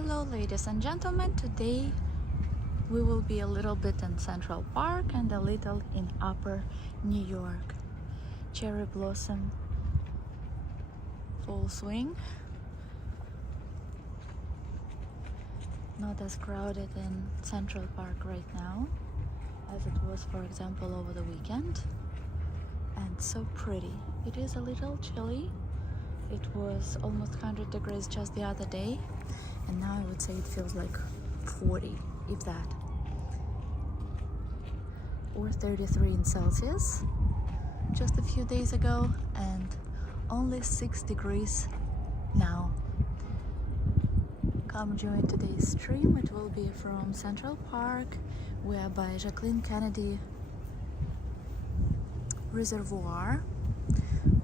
Hello ladies and gentlemen, today we will be a little bit in Central Park and a little in Upper New York. Cherry blossom full swing. Not as crowded in Central Park right now as it was, for example, over the weekend. And so pretty. It is a little chilly. It was almost 100 degrees just the other day, and now I would say it feels like 40, if that, or 33 in Celsius just a few days ago, and only 6 degrees now. Come join today's stream. It will be from Central Park. We are by Jacqueline Kennedy Reservoir,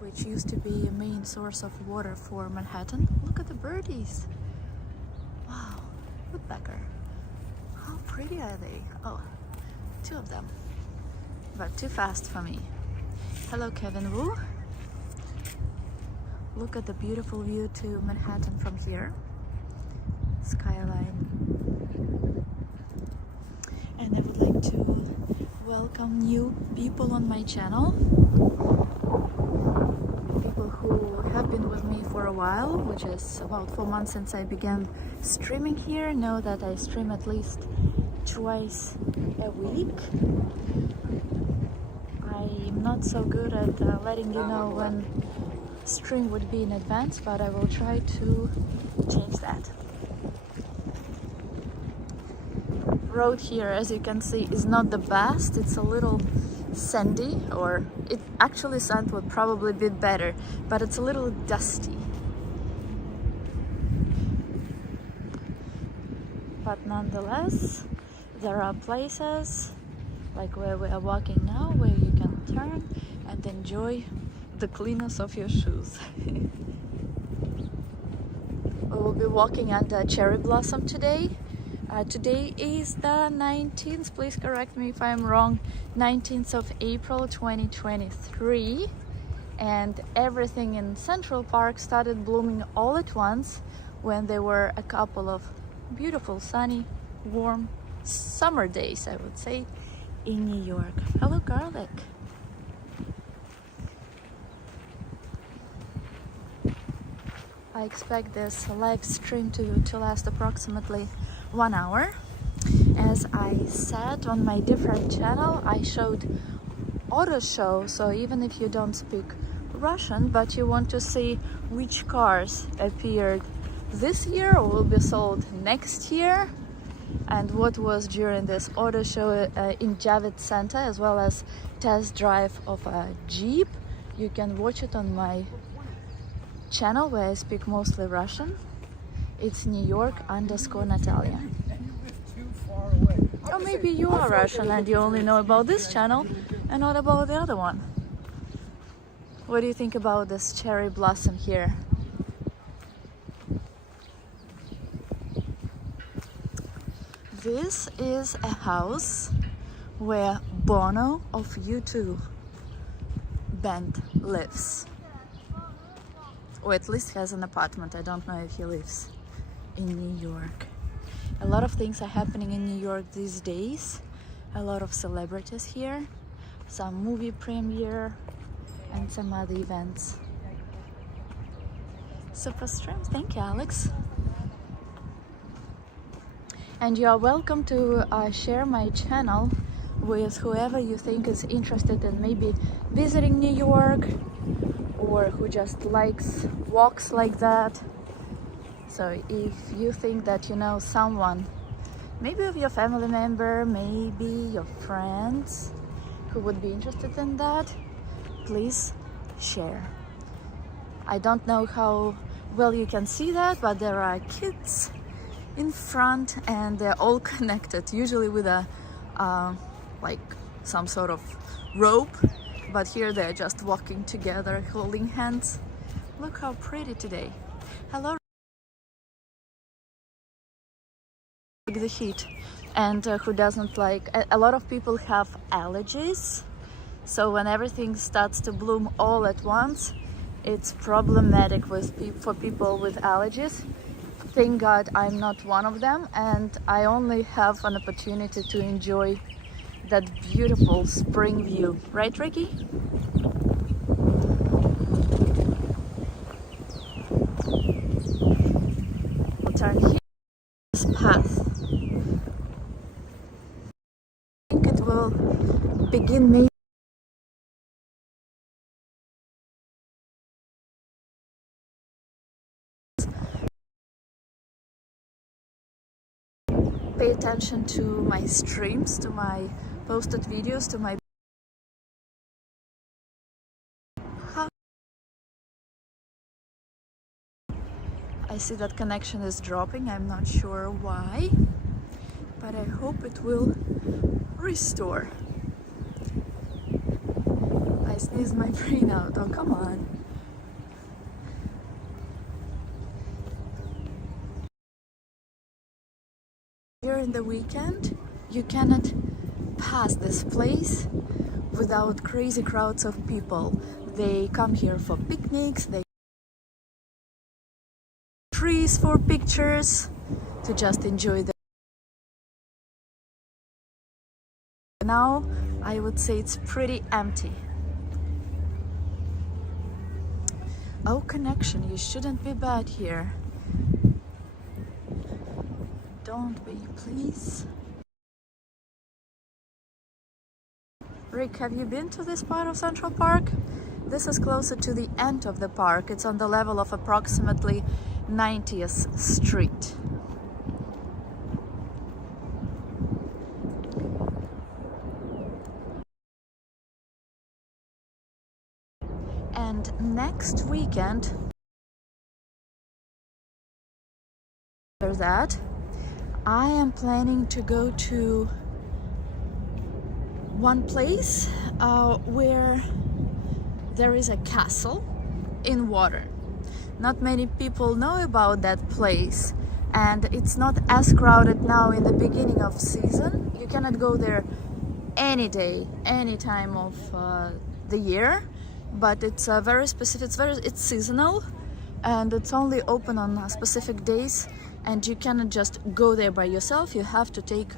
which used to be a main source of water for Manhattan. Look at the birdies. Wow, woodpecker. How pretty are they? Oh, 2 of them, but too fast for me. Hello, Kevin Wu. Look at the beautiful view to Manhattan from here. Skyline. And I would like to welcome new people on my channel. People who have been with me for a while, which is about 4 months since I began streaming here, know that I stream at least twice a week. I'm not so good at letting you know when stream would be in advance, but I will try to change that. Road here, as you can see, is not the best. It's a little sandy, or it actually sand would probably be better, but it's a little dusty. But nonetheless, there are places like where we are walking now where you can turn and enjoy the cleanness of your shoes. We will be walking under cherry blossom today. Today is the 19th, please correct me if I'm wrong, 19th of April 2023, and everything in Central Park started blooming all at once when there were a couple of beautiful, sunny, warm summer days, I would say, in New York. Hello, garlic. I expect this live stream to last approximately 1 hour. As I said on my different channel, I showed auto show, so even if you don't speak Russian but you want to see which cars appeared this year or will be sold next year, and what was during this auto show in Javits Center, as well as test drive of a Jeep, you can watch it on my channel where I speak mostly Russian. It's New York _Natalia. Or maybe you are Russian and you only know about this channel and not about the other one. What do you think about this cherry blossom here? This is a house where Bono of U2 band lives. Or at least has an apartment. I don't know if he lives in New York. A lot of things are happening in New York these days. A lot of celebrities here, some movie premiere, and some other events. Super stream. Thank you, Alex. And you are welcome to share my channel with whoever you think is interested in maybe visiting New York, or who just likes walks like that. So if you think that you know someone, maybe of your family member, maybe your friends, who would be interested in that, please share. I don't know how well you can see that, but there are kids in front and they're all connected, usually with a like some sort of rope, but here they're just walking together, holding hands. Look how pretty today. Hello. The heat, and who doesn't like, a lot of people have allergies, so when everything starts to bloom all at once, it's problematic for people with allergies. thank God I'm not one of them, and I only have an opportunity to enjoy that beautiful spring view. Right, Ricky? We'll turn here. This path. I think it will begin maybe. Pay attention to my streams, to my posted videos, to my I see that connection is dropping. I'm not sure why, but I hope it will restore. I sneezed my brain out. Oh, come on. During the weekend, you cannot pass this place without crazy crowds of people. They come here for picnics, they trees for pictures, to just enjoy the. Now, I would say it's pretty empty. Oh, connection, you shouldn't be bad here. Don't be, please. Rick, have you been to this part of Central Park? This is closer to the end of the park. It's on the level of approximately 90th Street. And next weekend, after that, I am planning to go to one place where there is a castle in water. Not many people know about that place, and it's not as crowded now in the beginning of season. You cannot go there any day, any time of the year, but it's very specific. It's seasonal, and it's only open on specific days, and you cannot just go there by yourself. You have to take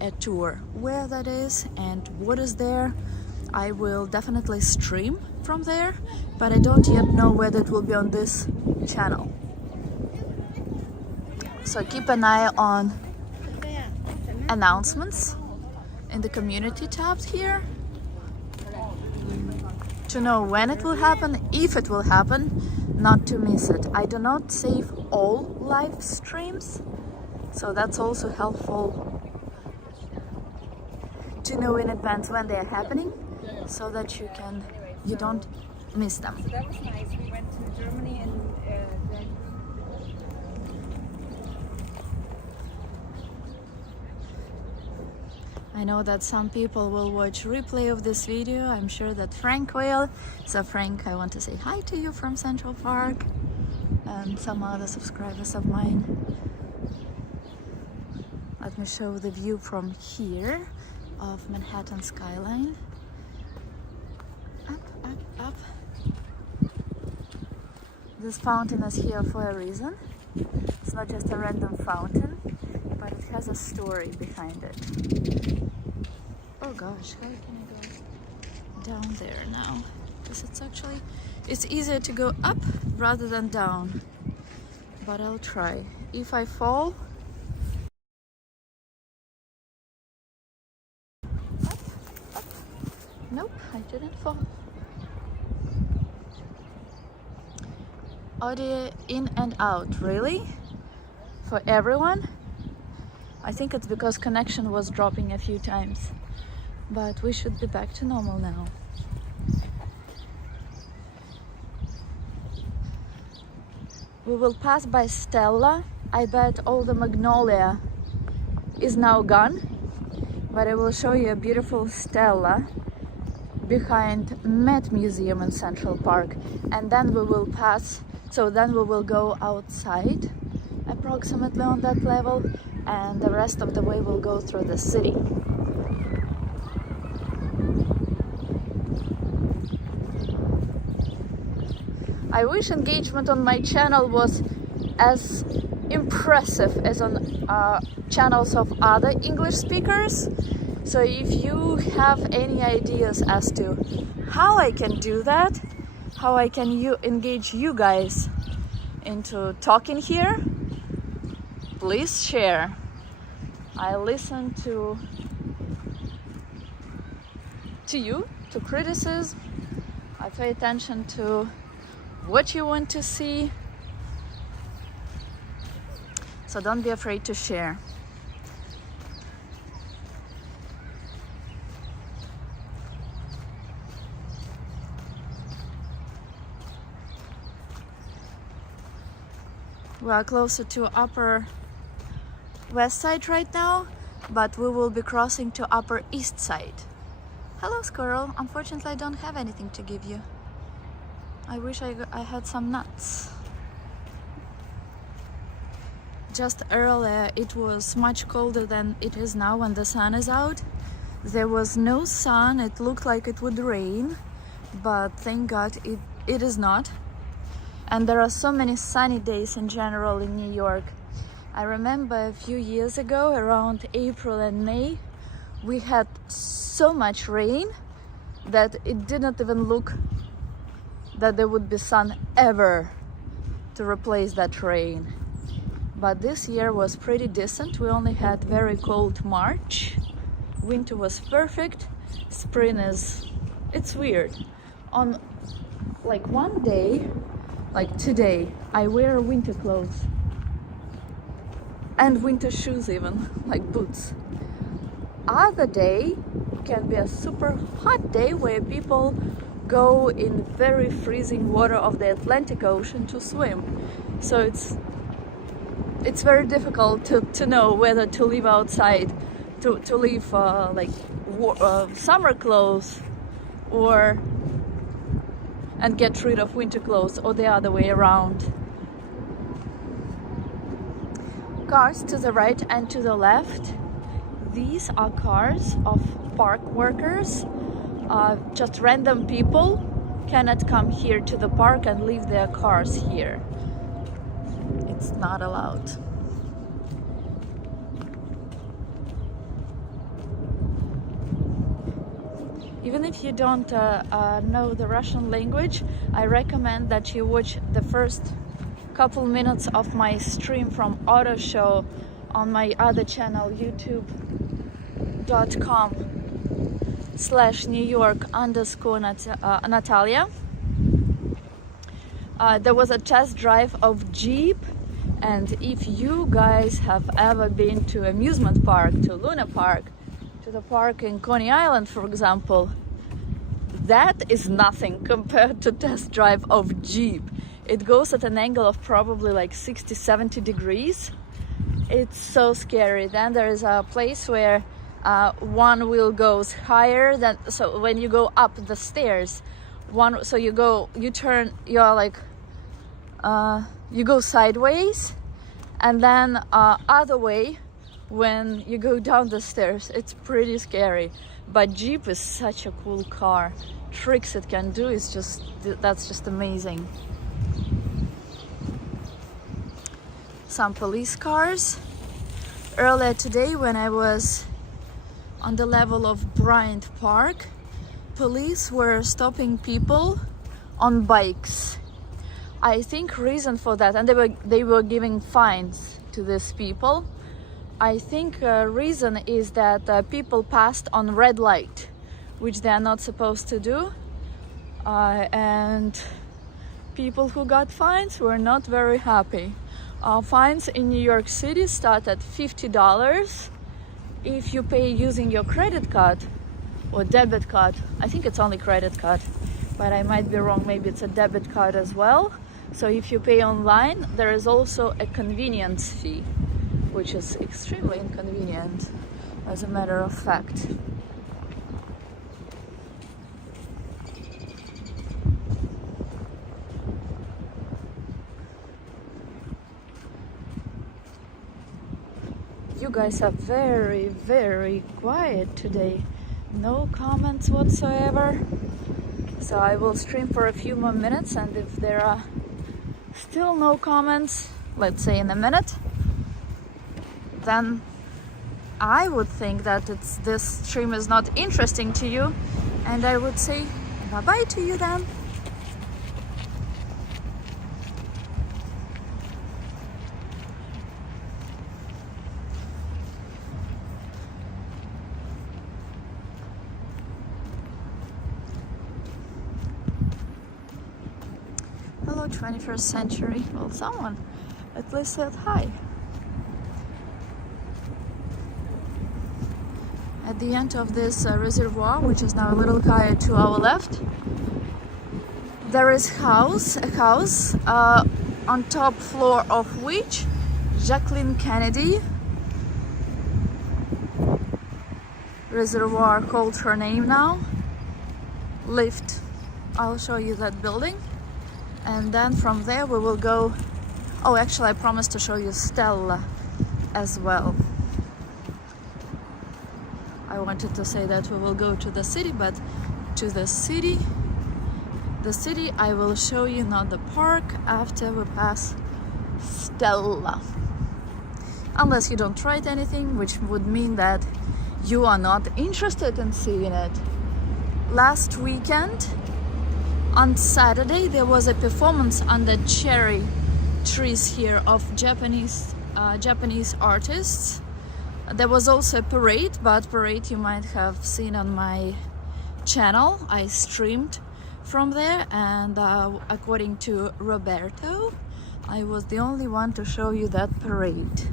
a tour. Where that is and what is there, I will definitely stream from there, but I don't yet know whether it will be on this channel. So keep an eye on announcements in the community tabs here to know when it will happen, if it will happen, not to miss it. I do not save all live streams, so that's also helpful to know in advance when they are happening, so that you don't miss them. So that was nice. We went to Germany and then I know that some people will watch replay of this video. I'm sure that Frank will. So Frank, I want to say hi to you from Central Park and some other subscribers of mine. Let me show the view from here of Manhattan skyline. Up, up, up. This fountain is here for a reason. It's not just a random fountain, but it has a story behind it. Oh gosh, how can I go down there now? Because it's easier to go up rather than down. But I'll try. If I fall, up. Nope, I didn't fall. Audio in and out, really? For everyone? I think it's because connection was dropping a few times. But we should be back to normal now. We will pass by Stella. I bet all the magnolia is now gone, but I will show you a beautiful Stella behind Met Museum in Central Park, and then we will pass, so then we will go outside approximately on that level, and the rest of the way will go through the city. I wish engagement on my channel was as impressive as on channels of other English speakers. So if you have any ideas as to how I can do that, how I can engage you guys into talking here, please share. I listen to you, to criticism. I pay attention to what you want to see. So don't be afraid to share. We are closer to Upper West Side right now, but we will be crossing to Upper East Side. Hello, squirrel. Unfortunately, I don't have anything to give you. I wish I had some nuts. Just earlier, it was much colder than it is now when the sun is out. There was no sun. It looked like it would rain, but thank God it is not. And there are so many sunny days in general in New York. I remember a few years ago, around April and May, we had so much rain that it did not even look that there would be sun ever to replace that rain. But this year was pretty decent. We only had very cold March. Winter was perfect. Spring it's weird. On like one day, like today, I wear winter clothes and winter shoes even, like boots. Other day can be a super hot day where people go in very freezing water of the Atlantic Ocean to swim. So it's very difficult to know whether to leave outside, to leave summer clothes and get rid of winter clothes, or the other way around. Cars to the right and to the left. These are cars of park workers. Just random people cannot come here to the park and leave their cars here. It's not allowed. Even if you don't know the Russian language, I recommend that you watch the first couple minutes of my stream from Auto Show on my other channel, youtube.com/New York_Natalia. There was a test drive of Jeep, and if you guys have ever been to amusement park, to Luna Park, to the park in Coney Island, for example, that is nothing compared to test drive of Jeep. It goes at an angle of probably like 60-70 degrees. It's so scary. Then there is a place where one wheel goes higher than, so when you go up the stairs, you go sideways, and then other way when you go down the stairs. It's pretty scary, but Jeep is such a cool car. Tricks it can do is that's just amazing. Some police cars. Earlier today, when I was on the level of Bryant Park, police were stopping people on bikes. I think reason for that, and they were giving fines to these people. I think reason is that people passed on red light, which they are not supposed to do, and people who got fines were not very happy. Fines in New York City start at $50 if you pay using your credit card or debit card. I think it's only credit card, but I might be wrong. Maybe it's a debit card as well. So if you pay online, there is also a convenience fee, which is extremely inconvenient, as a matter of fact. You guys are very, very quiet today. No comments whatsoever. So I will stream for a few more minutes, and if there are still no comments, let's say in a minute, then I would think that this stream is not interesting to you, and I would say bye-bye to you then. Hello, 21st century. Well, someone at least said hi. At the end of this reservoir, which is now a little higher to our left, there is a house on top floor of which Jacqueline Kennedy reservoir called her name now lived. I'll show you that building, and then from there we will go. Oh, actually I promised to show you Stella as well. I wanted to say that we will go to the city, but to the city I will show you, not the park, after we pass Stella. Unless you don't write anything, which would mean that you are not interested in seeing it. Last weekend, on Saturday, there was a performance under cherry trees here of Japanese artists. There was also a parade, but parade you might have seen on my channel. I streamed from there, and according to Roberto, I was the only one to show you that parade.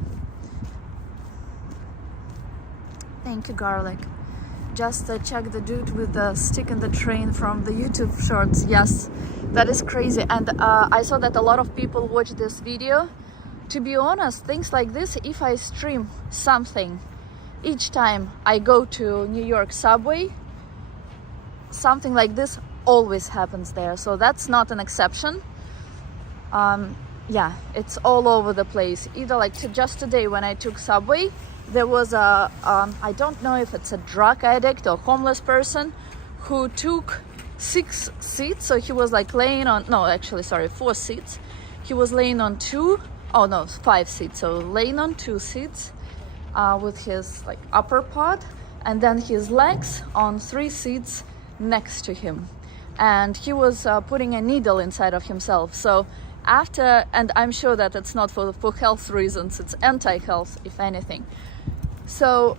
Thank you, Garlic. Just check the dude with the stick in the train from the YouTube shorts. Yes, that is crazy. And I saw that a lot of people watch this video. To be honest, things like this, if I stream something each time I go to New York subway, something like this always happens there. So that's not an exception. Yeah, it's all over the place. Either like just today when I took subway, there was a, I don't know if it's a drug addict or homeless person who took 6 seats. So he was like laying on, no, actually, sorry, 4 seats. He was laying on 5 seats. So laying on 2 seats with his like upper part, and then his legs on 3 seats next to him. And he was putting a needle inside of himself. So after, and I'm sure that it's not for health reasons, it's anti-health, if anything. So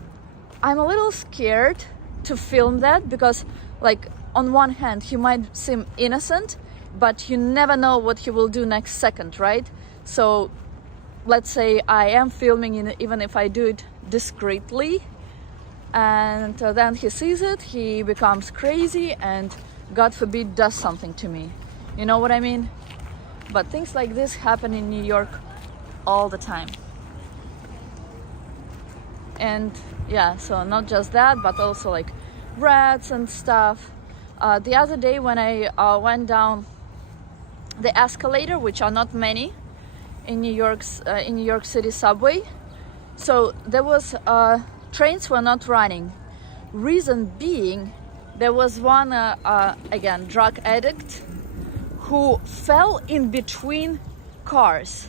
I'm a little scared to film that, because like on one hand he might seem innocent, but you never know what he will do next second, right? So let's say I am filming, even if I do it discreetly, and then he sees it, he becomes crazy and God forbid does something to me. You know what I mean? But things like this happen in New York all the time. And yeah, so not just that, but also like rats and stuff. The other day when I went down the escalator, which are not many in New York City subway, so there was trains were not running. Reason being, there was one again drug addict who fell in between cars,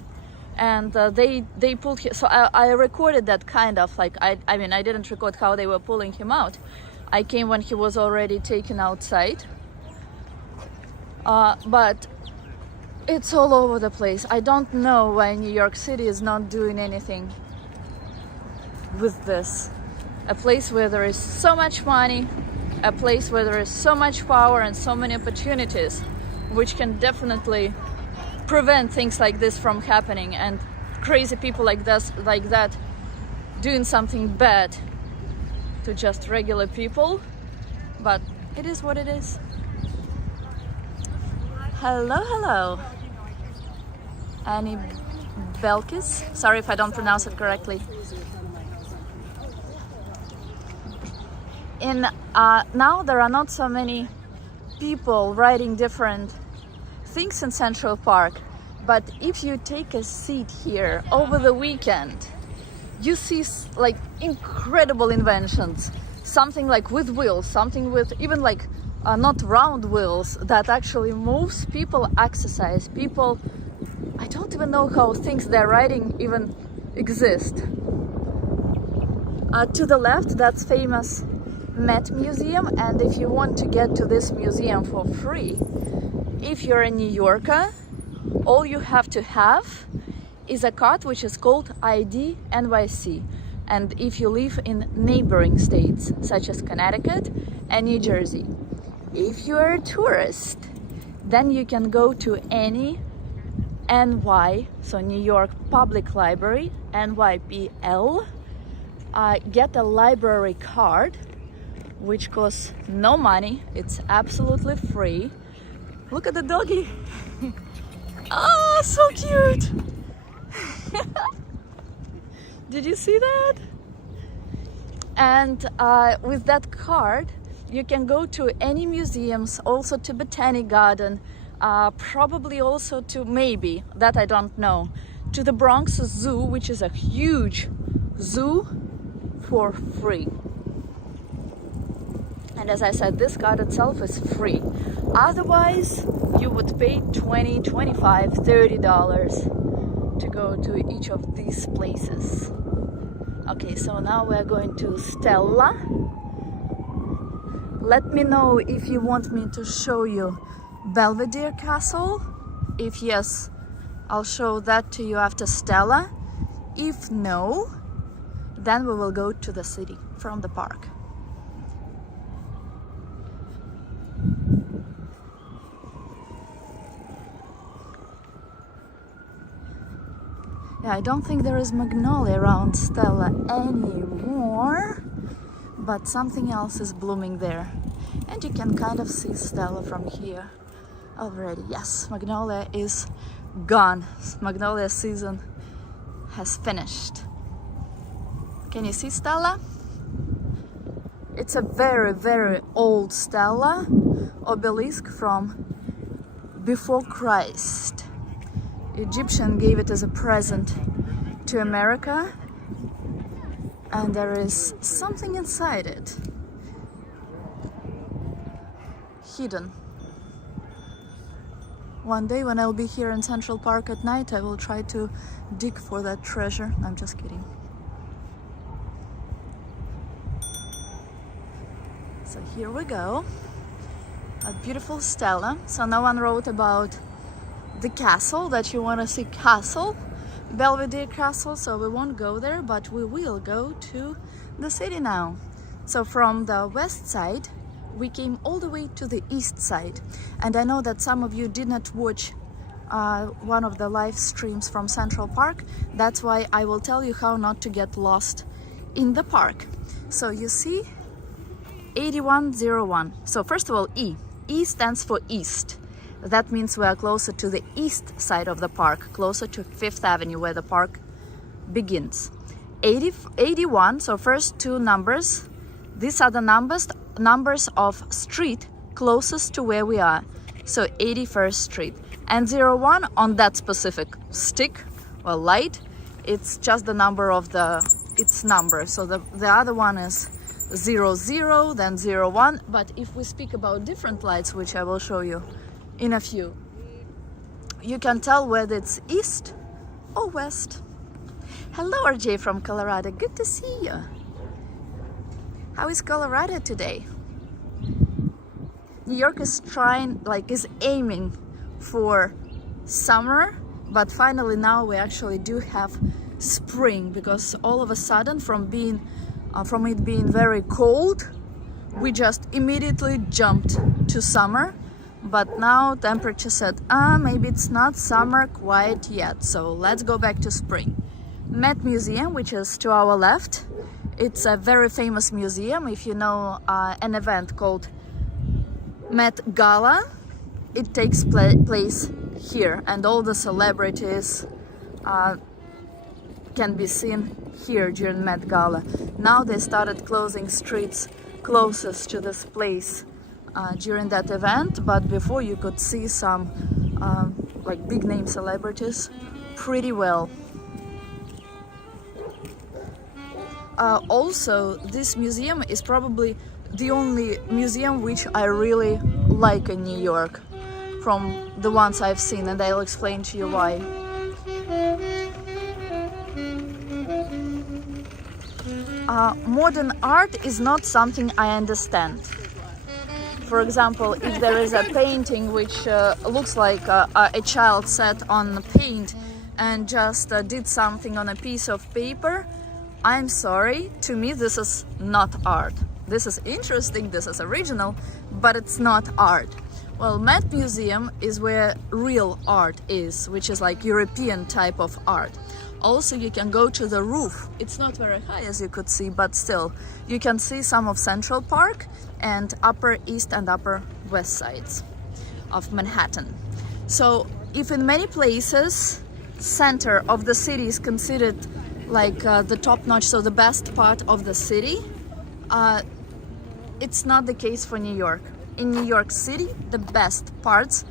and they pulled him. So I recorded that, kind of like, I mean I didn't record how they were pulling him out. I came when he was already taken outside, but it's all over the place. I don't know why New York City is not doing anything with this. A place where there is so much money, a place where there is so much power and so many opportunities, which can definitely prevent things like this from happening, and crazy people like that doing something bad to just regular people. But it is what it is. Hello. Annie Belkis. Sorry if I don't pronounce it correctly. Now there are not so many people writing different things in Central Park, but if you take a seat here over the weekend, you see like incredible inventions, something like with wheels, something with even like not round wheels, that actually moves. People exercise, people I don't even know how things they're writing even exist. To the left, that's famous Met Museum, and if you want to get to this museum for free, if you're a New Yorker, all you have to have is a card which is called ID NYC. And if you live in neighboring states such as Connecticut and New Jersey, if you are a tourist, then you can go to any NY, so New York Public Library, NYPL, get a library card which costs no money, it's absolutely free. Look at the doggy. Oh, so cute. Did you see that? And with that card you can go to any museums, also to Botanic Garden, probably also to, maybe, that I don't know, to the Bronx Zoo, which is a huge zoo, for free. And as I said, this card itself is free. Otherwise, you would pay $20, $25, $30 to go to each of these places. Okay, so now we're going to Stella. Let me know if you want me to show you Belvedere Castle. If yes, I'll show that to you after Stella. If no, then we will go to the city from the park. Yeah, I don't think there is magnolia around Stella anymore, but something else is blooming there. And you can kind of see Stella from here already. Yes, magnolia is gone. Magnolia season has finished. Can you see Stella? It's a very, very old Stella obelisk from before Christ. Egyptian gave it as a present to America, and there is something inside it, hidden. One day when I'll be here in Central Park at night, I will try to dig for that treasure. I'm just kidding. So here we go, a beautiful Stella. So no one wrote about the castle, that you want to see castle, Belvedere Castle, so we won't go there, but we will go to the city now. So from the west side we came all the way to the east side, and I know that some of you did not watch one of the live streams from Central Park. That's why I will tell you how not to get lost in the park. So you see 8101. So first of all, E stands for east. That means we are closer to the east side of the park, closer to Fifth Avenue where the park begins. 81, so first two numbers, these are the numbers of street closest to where we are. So 81st Street. And 01 on that specific stick or light, it's just the number of its number. So the other one is 00, then 01. But if we speak about different lights, which I will show you in a few, you can tell whether it's east or west. Hello, RJ from Colorado. Good to see you. How is Colorado today? New York is is aiming for summer, but finally now we actually do have spring, because all of a sudden from it being very cold, we just immediately jumped to summer. But now temperature said, maybe it's not summer quite yet, so let's go back to spring. Met Museum, which is to our left, it's a very famous museum. If you know an event called Met Gala, it takes place here, and all the celebrities can be seen here during Met Gala. Now they started closing streets closest to this place during that event, but before you could see some big name celebrities pretty well. Also, this museum is probably the only museum which I really like in New York. From the ones I've seen, and I'll explain to you why. Modern art is not something I understand. For example, if there is a painting which looks like a child sat on paint and just did something on a piece of paper, I'm sorry, to me this is not art. This is interesting, this is original, but it's not art. Well, Met Museum is where real art is, which is like European type of art. Also, you can go to the roof. It's not very high, as you could see, but still, you can see some of Central Park and Upper East and Upper West sides of Manhattan. So, if in many places, center of the city is considered like the top-notch, so the best part of the city, it's not the case for New York. In New York City, the best parts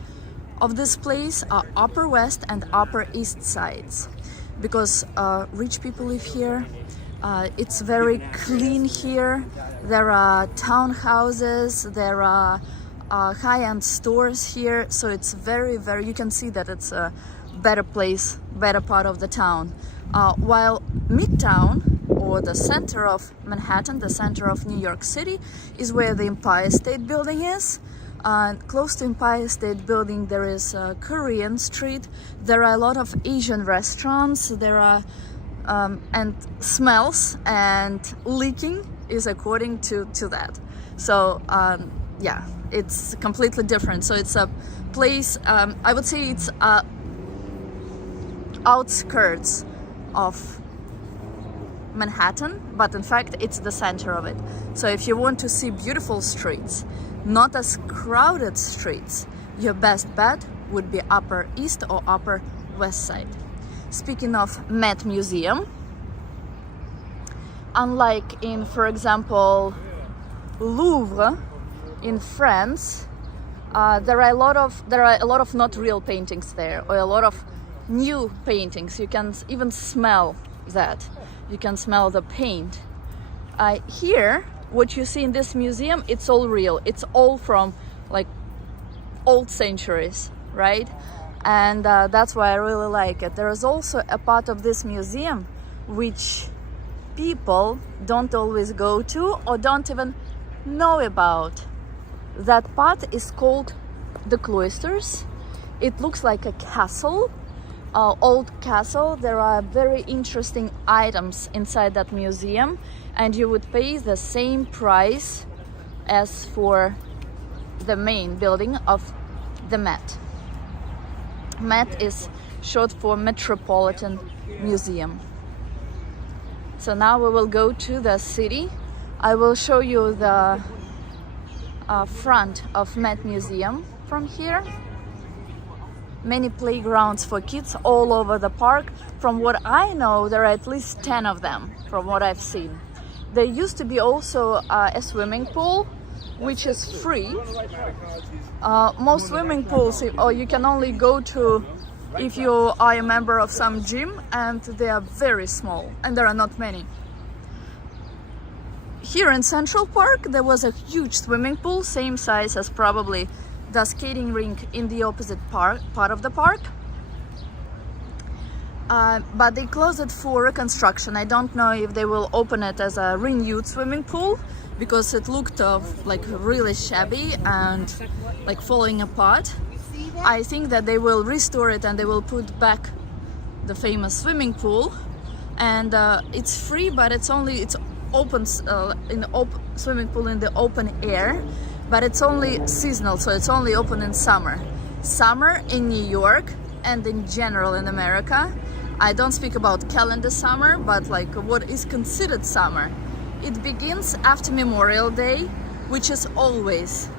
of this place are Upper West and Upper East sides, because rich people live here. It's very clean here. There are townhouses, there are high-end stores here, so it's very, very, you can see that it's a better place, better part of the town. While Midtown, or the center of Manhattan, the center of New York City, is where the Empire State Building is. Close to Empire State Building there is Korean Street. There are a lot of Asian restaurants. There are and smells and leaking is according to that. So yeah, it's completely different. So it's a place, I would say it's outskirts of Manhattan, but in fact it's the center of it. So if you want to see beautiful streets, not as crowded streets, your best bet would be Upper East or Upper West Side. Speaking of Met Museum, unlike in, for example, Louvre in France, there are a lot of not real paintings there, or a lot of new paintings. You can even smell that. You can smell the paint. Here, what you see in this museum, it's all real. It's all from like old centuries, right? And that's why I really like it. There is also a part of this museum which people don't always go to or don't even know about. That part is called the Cloisters. It looks like a castle. Old castle. There are very interesting items inside that museum, and you would pay the same price as for the main building of the Met. Met is short for Metropolitan Museum. So now we will go to the city. I will show you the front of Met Museum from here. Many playgrounds for kids all over the park. From what I know, there are at least 10 of them, from what I've seen. There used to be also a swimming pool, which is free. Most swimming pools, or you can only go to if you are a member of some gym, and they are very small, and there are not many. Here in Central Park, there was a huge swimming pool, same size as probably the skating rink in the opposite part of the park, but they closed it for reconstruction. I don't know if they will open it as a renewed swimming pool, because it looked like really shabby and like falling apart. I think that they will restore it and they will put back the famous swimming pool, and it's free, but it's open swimming pool in the open air. But it's only seasonal, so it's only open in summer. Summer in New York and in general in America, I don't speak about calendar summer, but like what is considered summer. It begins after Memorial Day, which is always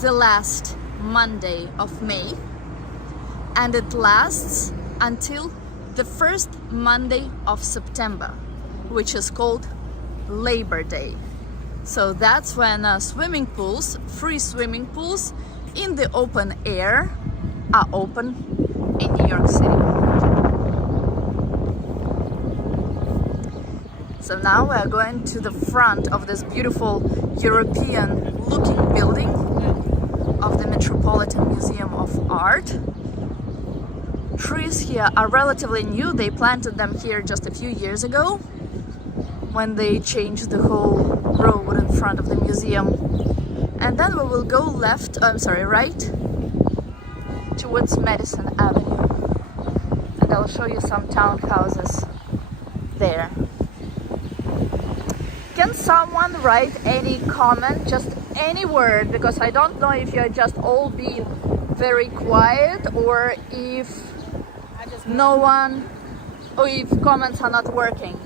the last Monday of May, and it lasts until the first Monday of September, which is called Labor Day. So that's when swimming pools, free swimming pools in the open air, are open in New York City. So now we are going to the front of this beautiful European looking building of the Metropolitan Museum of Art. Trees here are relatively new. They planted them here just a few years ago when they changed the whole road in front of the museum. And then we will go right towards Madison Avenue. And I'll show you some townhouses there. Can someone write any comment, just any word, because I don't know if you're just all being very quiet or if no one, or if comments are not working.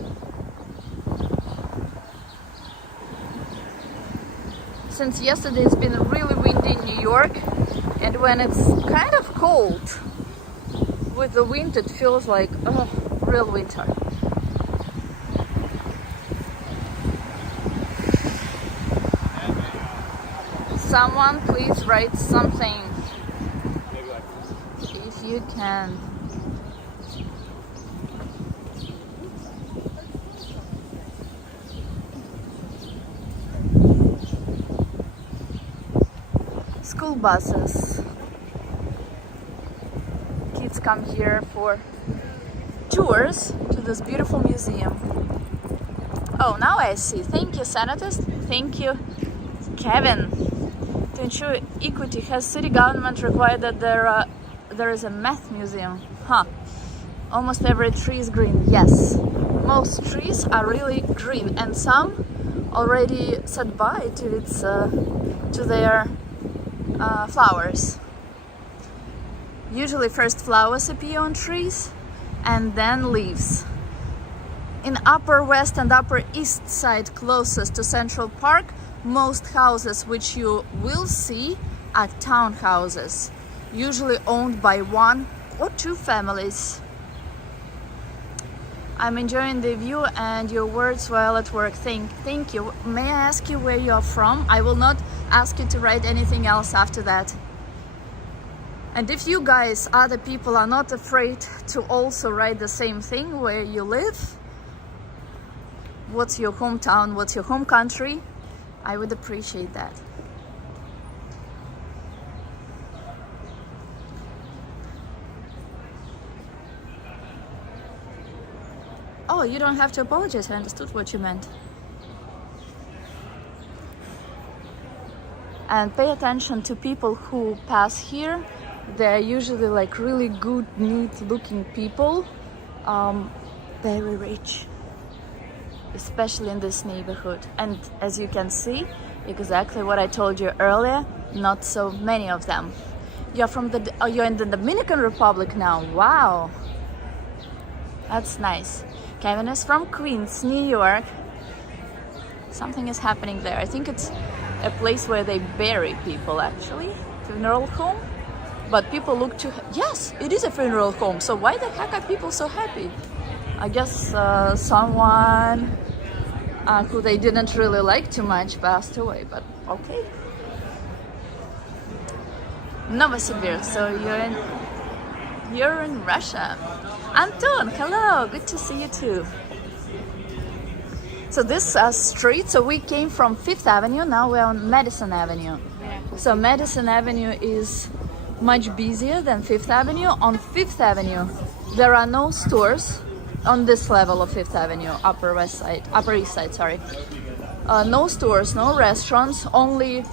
Since yesterday it's been really windy in New York, and when it's kind of cold with the wind it feels like real winter. Someone please write something if you can. School buses. Kids come here for tours to this beautiful museum. Oh, now I see. Thank you, Senators. Thank you, Kevin. To ensure equity, has city government required that there is a math museum? Huh. Almost every tree is green. Yes. Most trees are really green, and some already said bye to their flowers. Usually first flowers appear on trees and then leaves. In Upper West and Upper East Side closest to Central Park, most houses which you will see are townhouses, usually owned by one or two families. I'm enjoying the view and your words while at work. Thank you. May I ask you where you are from? I will not ask you to write anything else after that. And if you guys, other people, are not afraid to also write the same thing, where you live, what's your hometown, what's your home country, I would appreciate that. Oh, you don't have to apologize. I understood what you meant. And pay attention to people who pass here. They're usually like really good, neat looking people. Very rich, especially in this neighborhood. And as you can see, exactly what I told you earlier, not so many of them. You're in the Dominican Republic now. Wow, that's nice. Kevin is from Queens, New York. Something is happening there. I think it's a place where they bury people, actually. Funeral home. But people look to... Yes, it is a funeral home. So why the heck are people so happy? I guess someone who they didn't really like too much passed away, but okay. Novosibirsk, so you're in Russia. Anton, hello, good to see you too. So this street, so we came from 5th Avenue, now we're on Madison Avenue. So Madison Avenue is much busier than 5th Avenue. On 5th Avenue, there are no stores on this level of 5th Avenue, Upper East Side, sorry. No stores, no restaurants, only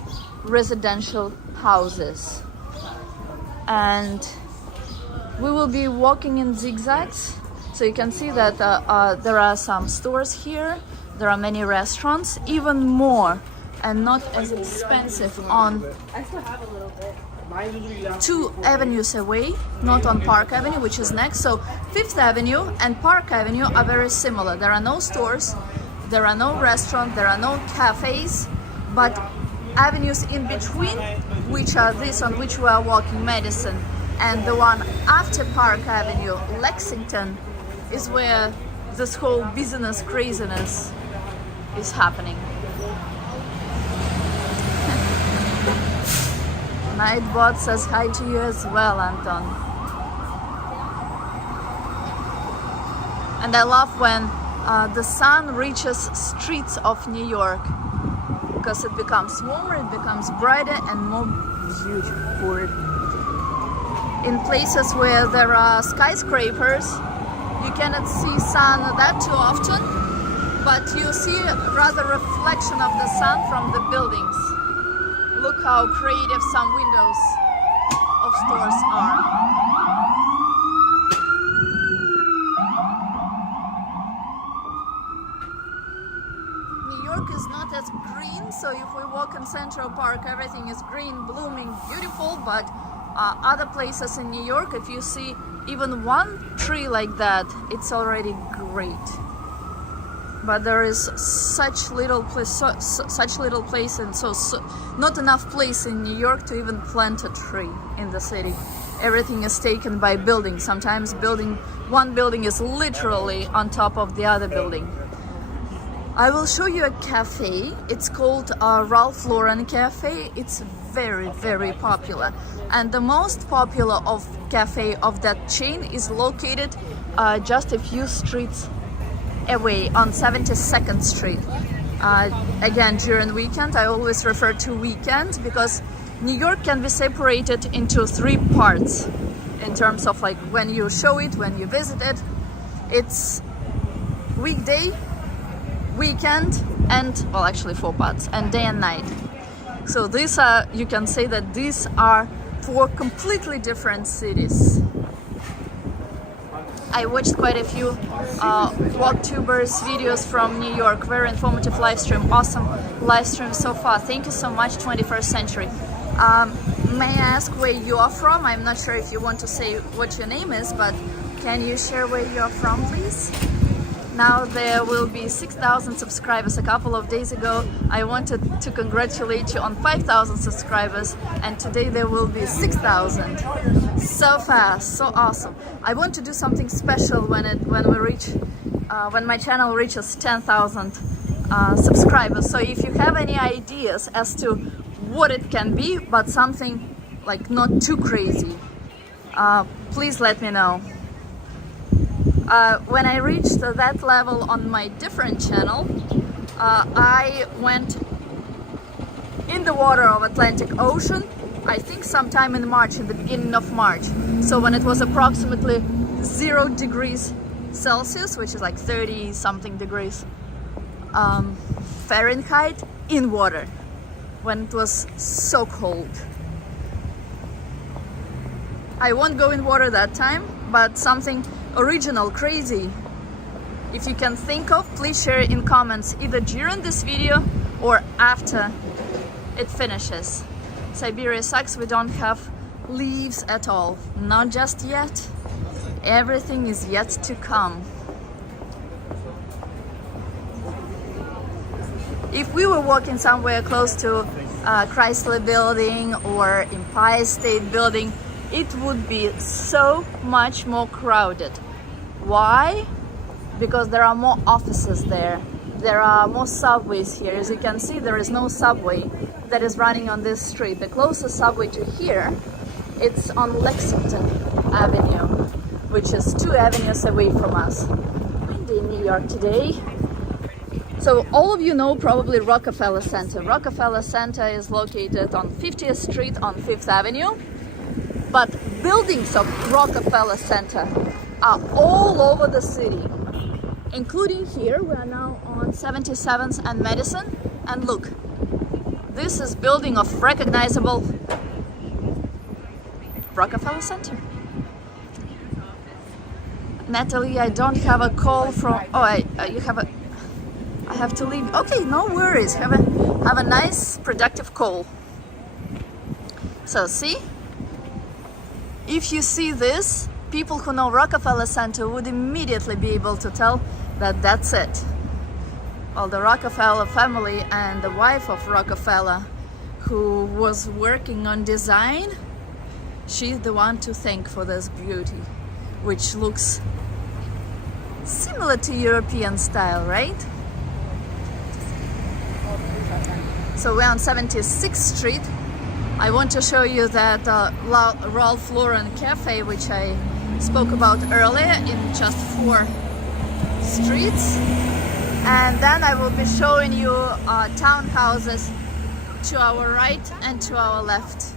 residential houses. And we will be walking in zigzags, so you can see that there are some stores here, there are many restaurants, even more, and not as expensive on 2 avenues away, not on Park Avenue, which is next. So 5th Avenue and Park Avenue are very similar. There are no stores, there are no restaurants, there are no cafes, but avenues in between, which are this on which we are walking, Madison, and the one after Park Avenue, Lexington, is where this whole business craziness is happening. Nightbot says hi to you as well, Anton. And I love when the sun reaches streets of New York, because it becomes warmer, it becomes brighter and more beautiful. In places where there are skyscrapers, you cannot see sun that too often, but you see rather reflection of the sun from the buildings. Look how creative some windows of stores are. New York is not as green, so if we walk in Central Park, everything is green, blooming, beautiful, but other places in New York, if you see even one tree like that, it's already great. But there is such little place, and so not enough place in New York to even plant a tree in the city. Everything is taken by buildings. Sometimes one building is literally on top of the other building. I will show you a cafe. It's called Ralph Lauren Cafe. It's very, very popular. And the most popular cafe of that chain is located just a few streets away on 72nd Street. Again, during weekend, I always refer to weekend because New York can be separated into 3 parts in terms of like when you show it, when you visit it. It's weekday, weekend, and well, actually 4 parts, and day and night. So these are, you can say that these are 4 completely different cities. I watched quite a few walktubers videos from New York. Very informative live stream, awesome live stream so far. Thank you so much, 21st Century. May I ask where you are from? I'm not sure if you want to say what your name is, but can you share where you are from, please? Now there will be 6,000 subscribers. A couple of days ago I wanted to congratulate you on 5,000 subscribers, and today there will be 6,000. So fast, so awesome. I want to do something special when my channel reaches 10,000 subscribers. So if you have any ideas as to what it can be, but something like not too crazy, please let me know. When I reached that level on my different channel, I went in the water of Atlantic Ocean, I think sometime in March, in the beginning of March. So when it was approximately 0 degrees Celsius, which is like 30 something degrees Fahrenheit, in water, when it was so cold. I won't go in water that time, but something original, crazy, if you can think of, please share in comments, either during this video or after it finishes. Siberia sucks, we don't have leaves at all. Not just yet. Everything is yet to come. If we were walking somewhere close to Chrysler Building or Empire State Building, it would be so much more crowded. Why? Because there are more offices there. There are more subways here. As you can see, there is no subway that is running on this street. The closest subway to here, it's on Lexington Avenue, which is 2 avenues away from us. Windy in New York today. So all of you know probably Rockefeller Center. Rockefeller Center is located on 50th Street on 5th Avenue. But buildings of Rockefeller Center are all over the city, including here. We are now on 77th and Madison, and look, this is building of recognizable Rockefeller Center. Natalie, I don't have a call from, you have a, I have to leave. Okay, no worries, have a nice productive call. So see, if you see this, people who know Rockefeller Center would immediately be able to tell that that's it. Well, the Rockefeller family and the wife of Rockefeller, who was working on design, she's the one to thank for this beauty, which looks similar to European style, right? So we're on 76th Street. I want to show you that Ralph Lauren Cafe, which I spoke about earlier, in just 4 streets. And then I will be showing you townhouses to our right and to our left.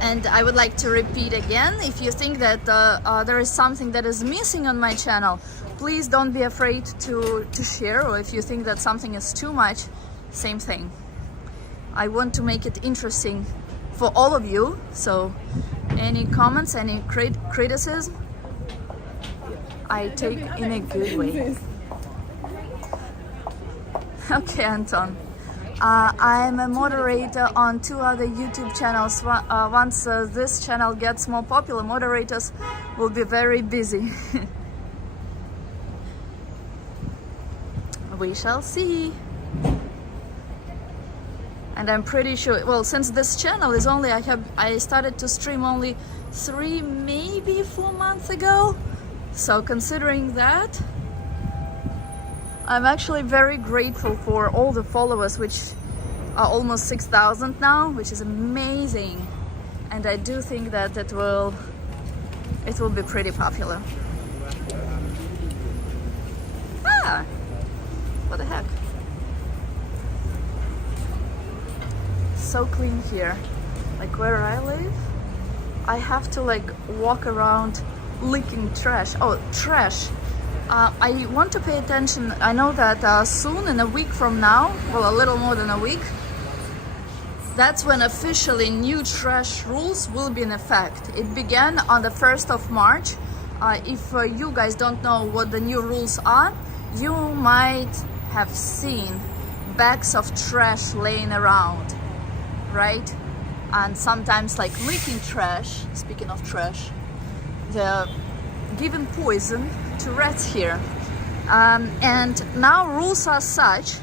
And I would like to repeat again, if you think that there is something that is missing on my channel, please don't be afraid to share, or if you think that something is too much, same thing. I want to make it interesting for all of you, so any comments, any criticism, I take in a good way. Okay, Anton. I'm a moderator on 2 other YouTube channels. Once this channel gets more popular, moderators will be very busy. We shall see. And I'm pretty sure, well, since this channel is only, I started to stream only 3, maybe 4 months ago. So considering that, I'm actually very grateful for all the followers, which are almost 6,000 now, which is amazing. And I do think that it will be pretty popular. Ah, what the heck? So clean here. Like where I live, I have to like walk around licking trash. Oh, trash. I want to pay attention. I know that soon, in a week from now, well, a little more than a week, that's when officially new trash rules will be in effect. It began on the 1st of March. If you guys don't know what the new rules are, you might have seen bags of trash laying around, right? And sometimes like leaking trash, speaking of trash, they're giving poison to rats here. And now rules are such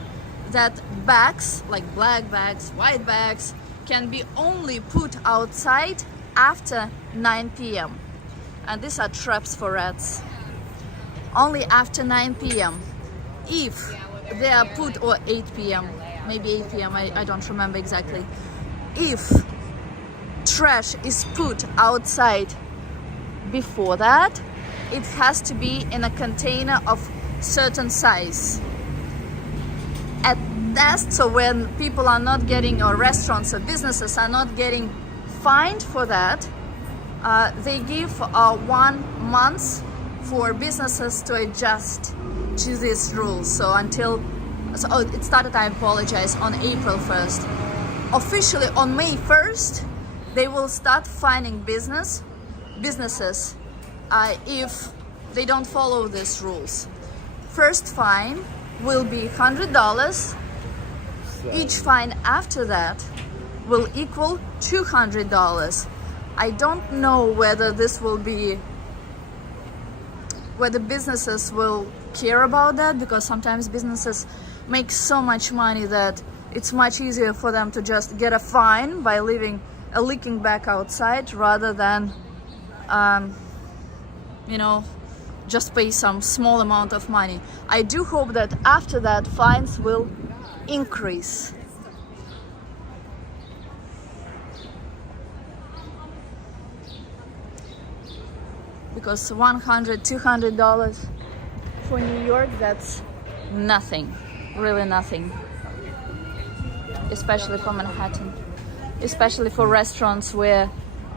that bags, like black bags, white bags, can be only put outside after 9 p.m. And these are traps for rats. Only after 9 p.m. If they are put, or 8 p.m., maybe 8 p.m., I don't remember exactly. If trash is put outside before that, it has to be in a container of certain size. At best, so when people are not getting, or restaurants or businesses are not getting fined for that, they give 1 month for businesses to adjust to these rules. So it started, I apologize, on April 1st. Officially on May 1st, they will start fining businesses if they don't follow these rules. First fine will be $100. Each fine after that will equal $200. I don't know whether whether businesses will care about that, because sometimes businesses make so much money that it's much easier for them to just get a fine by leaving a leaking bag outside rather than just pay some small amount of money. I do hope that after that fines will increase. Because $100, $200 for New York, that's nothing, really nothing. Especially for Manhattan, especially for restaurants where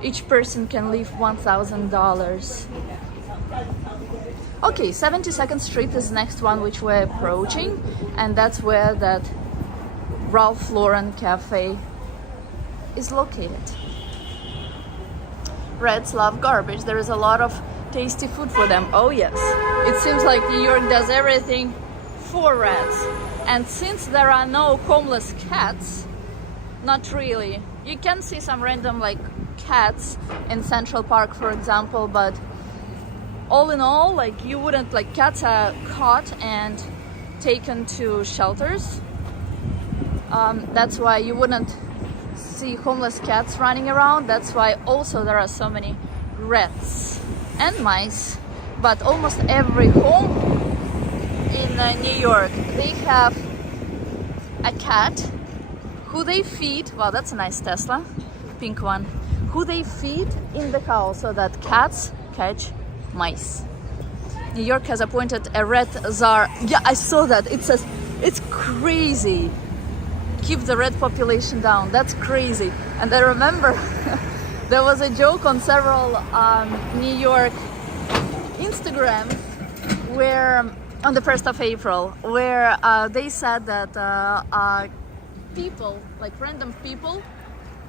each person can leave $1,000. Okay, 72nd Street is the next one which we're approaching, and that's where that Ralph Lauren cafe is located. Rats love garbage. There is a lot of tasty food for them. Oh yes, it seems like New York does everything for rats. And since there are no homeless cats, not really. You can see some random like cats in Central Park, for example, but all in all, like you wouldn't, like cats are caught and taken to shelters. That's why you wouldn't see homeless cats running around. That's why also there are so many rats and mice. But almost every home in New York, they have a cat who they feed. Wow, that's a nice Tesla, pink one. Who they feed in the house so that cats catch mice. New York has appointed a rat czar. Yeah, I saw that. It says it's crazy. Keep the rat population down. That's crazy. And I remember There was a joke on several New York Instagrams where on the 1st of April, where they said that people, like random people,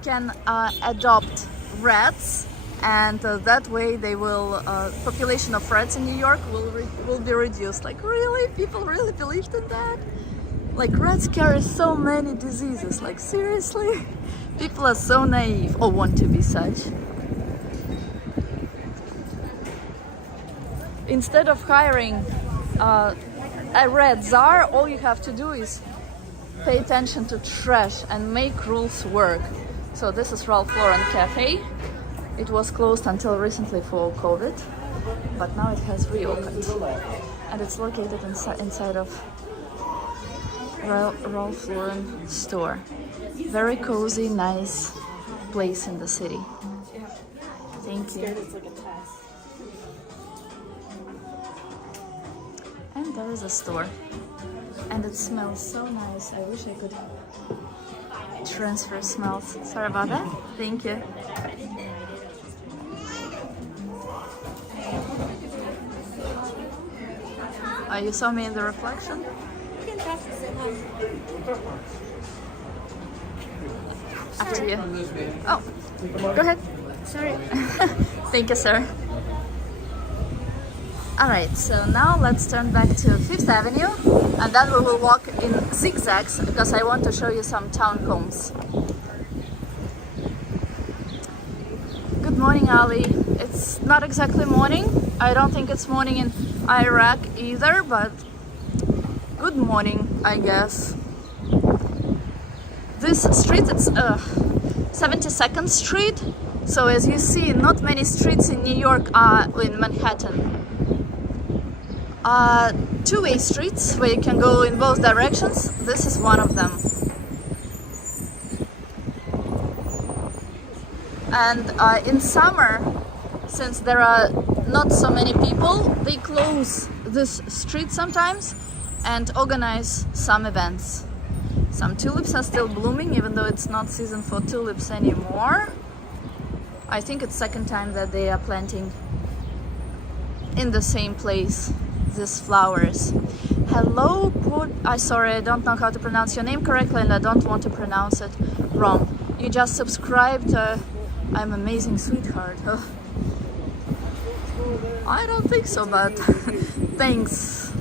can adopt rats, and that way they will population of rats in New York will be reduced. Like, really? People really believed in that? Like, rats carry so many diseases. Like, seriously? People are so naive, or want to be such. Instead of hiring a rat czar, all you have to do is pay attention to trash and make rules work. So this is Ralph Lauren Cafe. It was closed until recently for COVID, but now it has reopened. And it's located inside of Ralph Lauren store. Very cozy, nice place in the city. Thank you. And there is a store. And it smells so nice. I wish I could transfer smells. Sorry about that. Thank you. You saw me in the reflection? After you. Oh, go ahead. Sorry. Thank you, sir. Alright, so now let's turn back to 5th Avenue, and then we will walk in zigzags because I want to show you some townhomes. Good morning, Ali. It's not exactly morning. I don't think it's morning in Iraq either, but good morning, I guess. This street, it's 72nd Street. So as you see, not many streets in New York are in Manhattan. Two-way streets where you can go in both directions. This is one of them. And in summer, since there are not so many people, they close this street sometimes and organize some events. Some tulips are still blooming, even though it's not season for tulips anymore. I think it's second time that they are planting in the same place these flowers. Hello, sorry, I don't know how to pronounce your name correctly, and I don't want to pronounce it wrong. You just subscribed. I'm amazing, sweetheart. I don't think so, but thanks.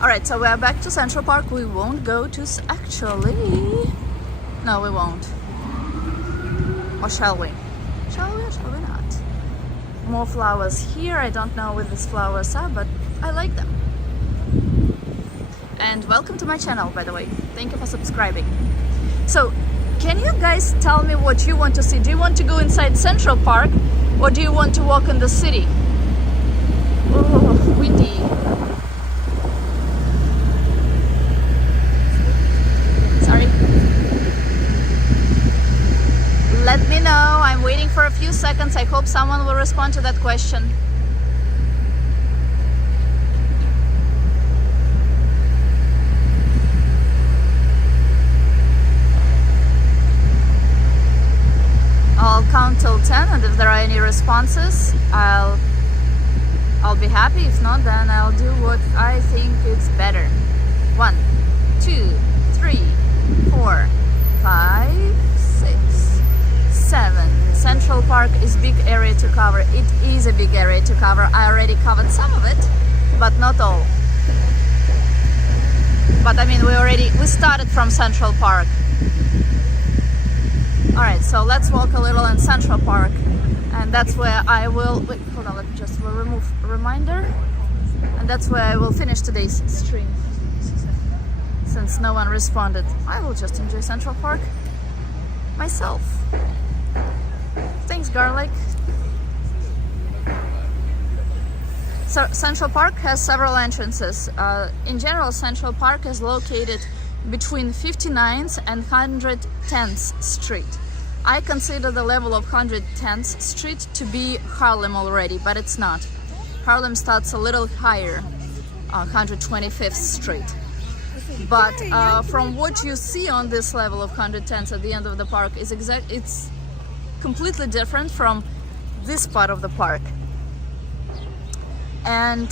Alright, so we're back to Central Park. We won't go to... Actually... No, we won't. Or shall we? Shall we or shall we not? More flowers here. I don't know what these flowers are, but I like them. And welcome to my channel, by the way. Thank you for subscribing. So, can you guys tell me what you want to see? Do you want to go inside Central Park, or do you want to walk in the city? Oh, windy. Sorry. Let me know. I'm waiting for a few seconds. I hope someone will respond to that question. I'll count till 10, and if there are any responses, I'll be happy. If not, then I'll do what I think is better. 1, 2, 3, 4, 5, 6, 7. Central Park is big area to cover. It is a big area to cover. I already covered some of it, but not all. But I mean, we started from Central Park. Alright, so let's walk a little in Central Park, and that's where I will... Wait, hold on, let me just remove a reminder. And that's where I will finish today's stream. Since no one responded, I will just enjoy Central Park myself. Thanks, garlic. So Central Park has several entrances. In general, Central Park is located between 59th and 110th Street. I consider the level of 110th Street to be Harlem already, but it's not. Harlem starts a little higher, 125th Street. But from what you see on this level of 110s at the end of the park is it's completely different from this part of the park. And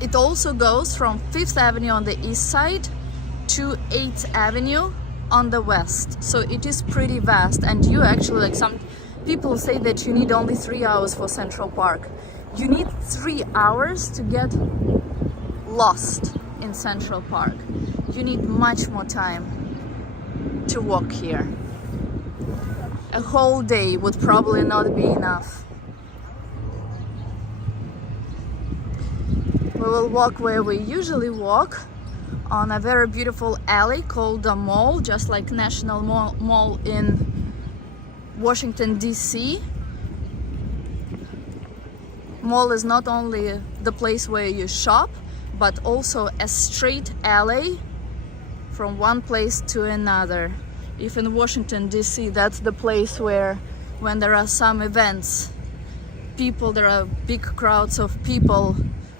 it also goes from 5th Avenue on the east side to 8th Avenue on the west. So it is pretty vast, and you actually, like, some people say that you need only 3 hours for Central Park. You need 3 hours to get lost in Central Park. You need much more time to walk here. A whole day would probably not be enough. We will walk where we usually walk, on a very beautiful alley called the Mall, just like National Mall in Washington, D.C. Mall is not only the place where you shop, but also a straight alley from one place to another. If in Washington, D.C., that's the place where, when there are some events, there are big crowds of people.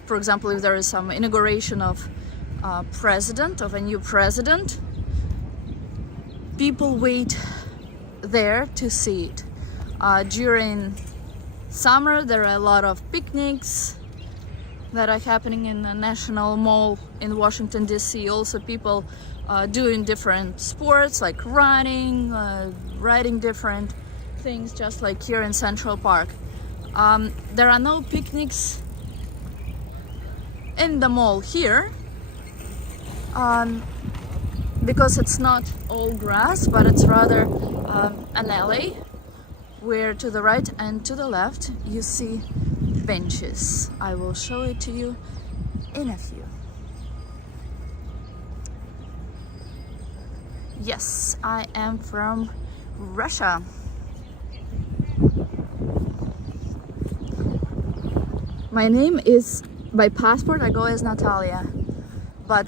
For example, if there is some inauguration of a new president, people wait there to see it. During summer, there are a lot of picnics that are happening in the National Mall in Washington, D.C. Also, people doing different sports like running, riding different things, just like here in Central Park. There are no picnics in the mall here because it's not all grass, but it's rather an alley where to the right and to the left you see benches. I will show it to you in a few. Yes, I am from Russia. My name is, by passport, I go as Natalia, but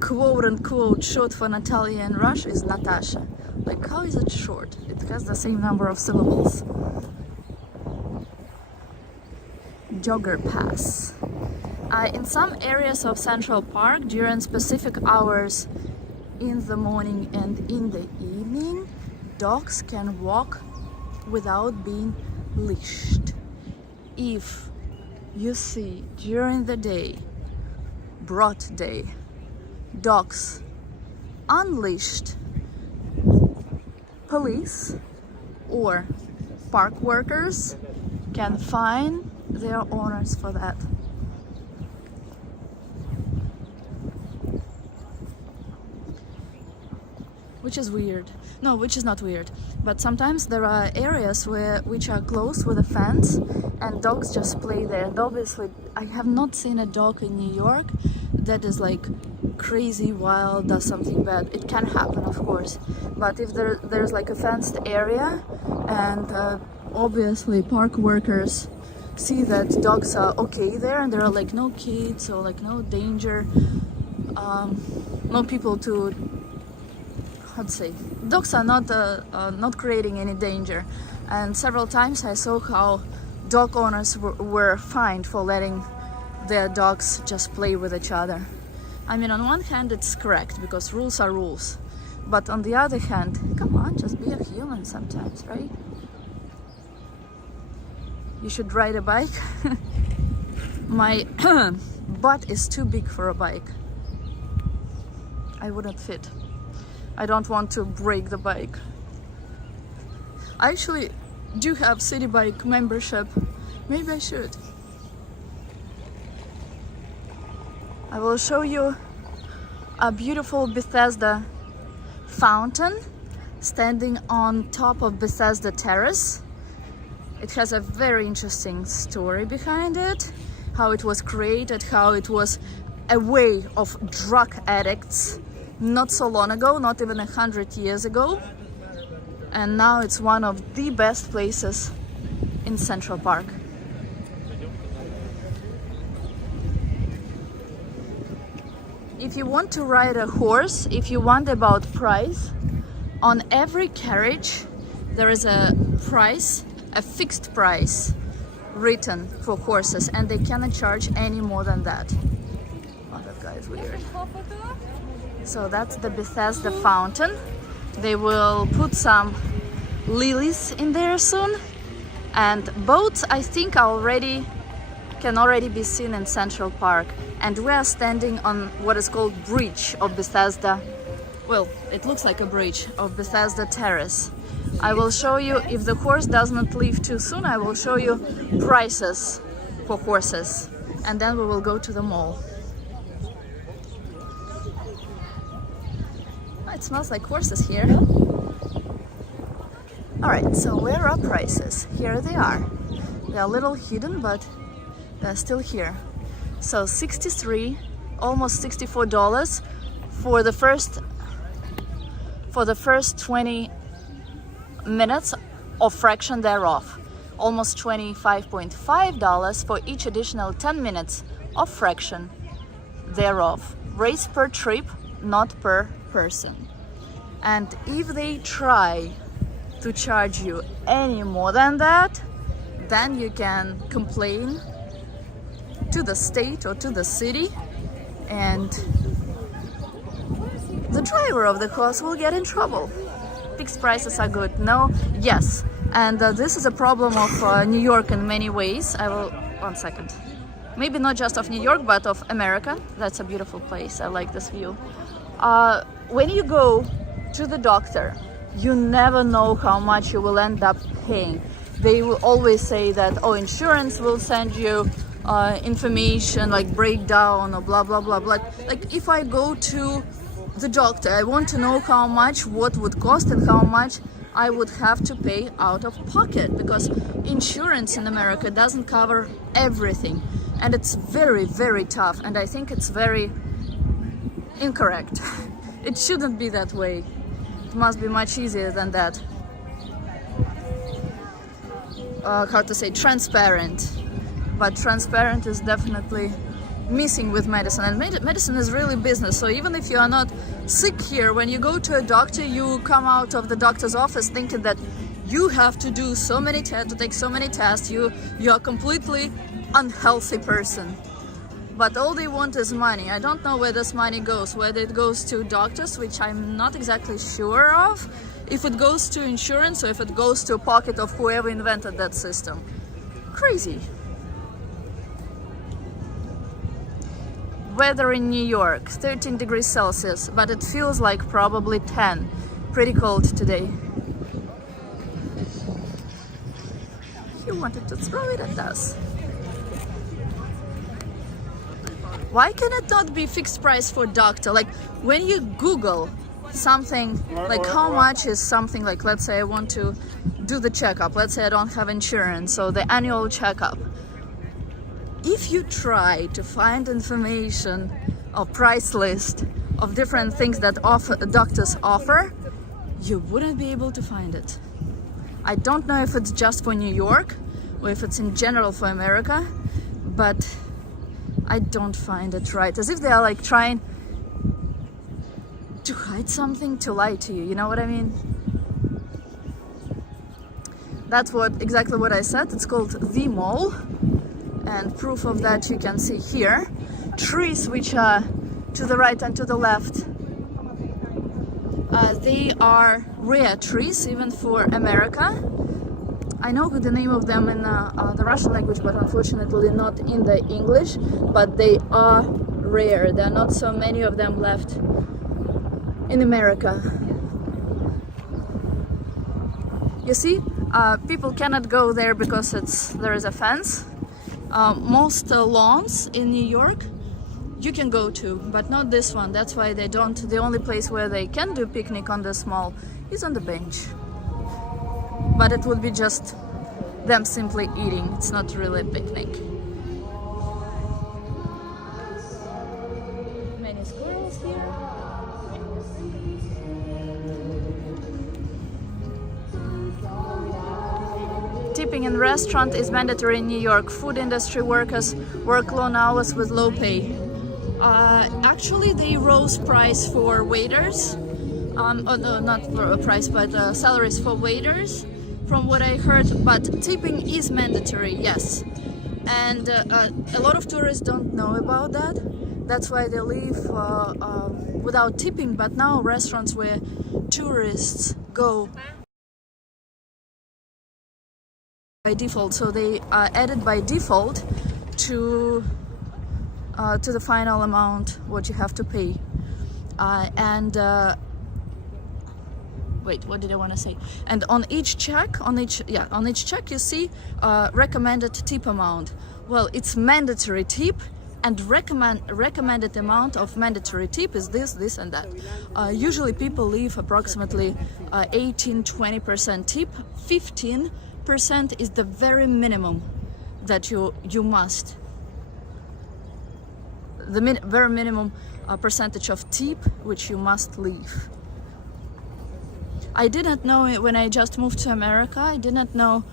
quote-unquote short for Natalia in Russia is Natasha. Like, how is it short? It has the same number of syllables. Jogger Pass. In some areas of Central Park, during specific hours in the morning and in the evening, dogs can walk without being leashed. If you see during the day, broad day, dogs unleashed, police or park workers can fine their owners for that. Which is weird. No, which is not weird. But sometimes there are areas which are closed with a fence and dogs just play there. And obviously, I have not seen a dog in New York that is like crazy wild, does something bad. It can happen, of course. But if there's like a fenced area and obviously park workers see that dogs are okay there and there are like no kids or like no danger, no people to, how'd say, dogs are not creating any danger. And several times I saw how dog owners were fined for letting their dogs just play with each other. I mean, on one hand it's correct because rules are rules, but on the other hand, come on, just be a human sometimes, right? You should ride a bike. My butt is too big for a bike. I wouldn't fit. I don't want to break the bike. I actually do have City Bike membership. Maybe I should. I will show you a beautiful Bethesda fountain standing on top of Bethesda Terrace. It has a very interesting story behind it, how it was created, how it was a way of drug addicts not so long ago, not even 100 years ago, and now it's one of the best places in Central Park. If you want to ride a horse, if you want about price, on every carriage there is a price, a fixed price written for horses, and they cannot charge any more than that. Oh, that guy is weird. So that's the Bethesda fountain. They will put some lilies in there soon. And boats, I think, can already be seen in Central Park. And we are standing on what is called Bridge of Bethesda. Well, it looks like a bridge of Bethesda Terrace. I will show you, if the horse does not leave too soon, I will show you prices for horses. And then we will go to the mall. Oh, it smells like horses here. Alright, so where are prices? Here they are. They're a little hidden, but they're still here. So $63, almost $64 for the first 20 minutes of fraction thereof. Almost $25.5 for each additional 10 minutes of fraction thereof. Rates per trip, not per person. And if they try to charge you any more than that, then you can complain to the state or to the city, and the driver of the horse will get in trouble. Fixed prices are good. No, yes, and this is a problem of New York in many ways. I will, one second. Maybe not just of New York, but of America. That's a beautiful place. I like this view. When you go to the doctor, you never know how much you will end up paying. They will always say that, oh, insurance will send you information like breakdown or blah blah blah blah. Like if I go to the doctor, I want to know how much, what would cost, and how much I would have to pay out of pocket, because insurance in America doesn't cover everything, and it's very, very tough, and I think it's very incorrect. It shouldn't be that way. It must be much easier than that. How to say, transparent. But transparent is definitely missing with medicine, and medicine is really business. So even if you are not sick here, when you go to a doctor, you come out of the doctor's office thinking that you have to do so many tests, to take so many tests. You are a completely unhealthy person. But all they want is money. I don't know where this money goes, whether it goes to doctors, which I'm not exactly sure of, if it goes to insurance, or if it goes to a pocket of whoever invented that system. Crazy. Weather in New York, 13 degrees Celsius, but it feels like probably 10. Pretty cold today. He wanted to throw it at us. Why can it not be fixed price for doctor? Like when you Google something, like how much is something, like let's say I want to do the checkup, let's say I don't have insurance, so the annual checkup. If you try to find information or price list of different things that doctors offer, you wouldn't be able to find it. I don't know if it's just for New York or if it's in general for America, but I don't find it right. As if they are like trying to hide something, to lie to you, you know what I mean? That's exactly what I said. It's called The Mall, and proof of that you can see here. Trees which are to the right and to the left, they are rare trees even for America. I know the name of them in the Russian language, but unfortunately not in the English, but they are rare. There are not so many of them left in America. You see, people cannot go there because there is a fence. Most lawns in New York you can go to, but not this one. That's why they don't. The only place where they can do picnic on this mall is on the bench. But it would be just them simply eating. It's not really a picnic. Many squirrels here. Tipping in restaurant is mandatory in New York. Food industry workers work long hours with low pay. Actually, they rose price for waiters. Oh no, not price, but salaries for waiters, from what I heard. But tipping is mandatory, yes. And a lot of tourists don't know about that. That's why they leave without tipping. But now restaurants where tourists go by default, so they are added by default to the final amount what you have to pay. Wait, what did I want to say? And on each check, on each check, you see recommended tip amount. Well, it's mandatory tip, and recommended amount of mandatory tip is this, and that. Usually, people leave approximately 18-20% tip. 15% is the very minimum that you must. The very minimum percentage of tip which you must leave. I didn't know when I just moved to America. I didn't know